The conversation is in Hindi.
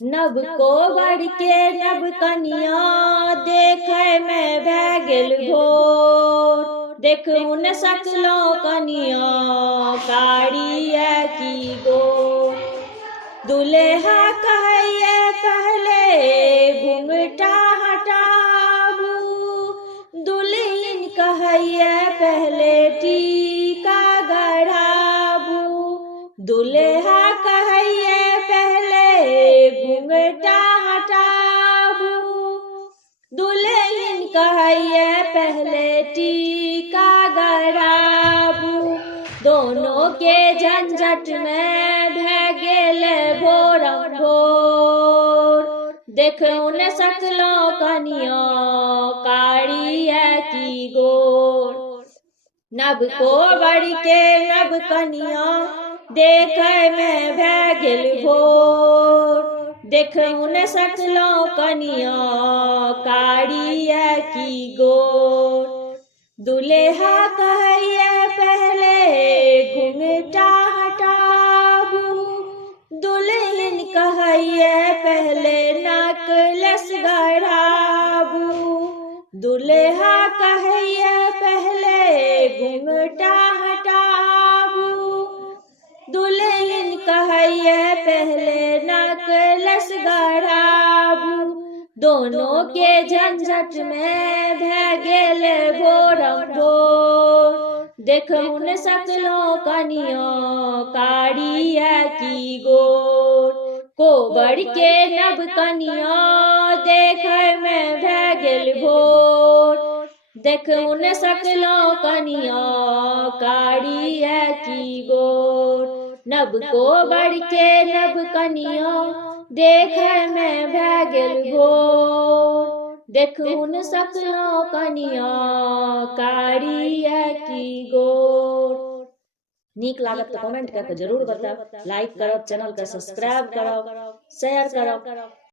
नब कोबर के नब कनिया देखे में भै गेल भोर। देखू न सकलो कनिया कारिया की गोर। दुल्हा कहैये पहले घूंघटा हटाबू। दुल्हन कहैये पहले टीका गढ़ाबू। दुल्हा कहैये पहले घूंघटा हटाबू। दुल्हन कहैये पहले टीका गढ़ाबू। दोनों के झंझट में भै गेल भोरम भोर। देखू न सकलो कनिया कारिया की गोर। नब कोबर के नब कनिया देखे में भै गेल भोर। देखू न सकलो कनिया कारिया की गोर। दुल्हा कहैये पहले घूंघटा हटाबू। दुल्हन कहैये पहले नेकलेस गढ़ाबू। दुल्हा कहैये पहले घूंघटा हटाबू। दुल्हन कहैये पहले नेकलेस गढ़ाबू। दोनों के झंझट में भै गेल भोरम भोर। देखू न सकलो कनिया कारिया की गोर। कोबर के नब कनिया देखे में भै गेल भोर। देखू न सकलो कनिया कारिया की गोर। नब कोबर के नब कनिया देखे में भै गेल भोर। देखू न सकलो कनिया कारिया की गोर। नीक लागत तो कमेंट करके जरूर बताओ। लाइक करब, चैनल के सब्सक्राइब करब, शेयर करब।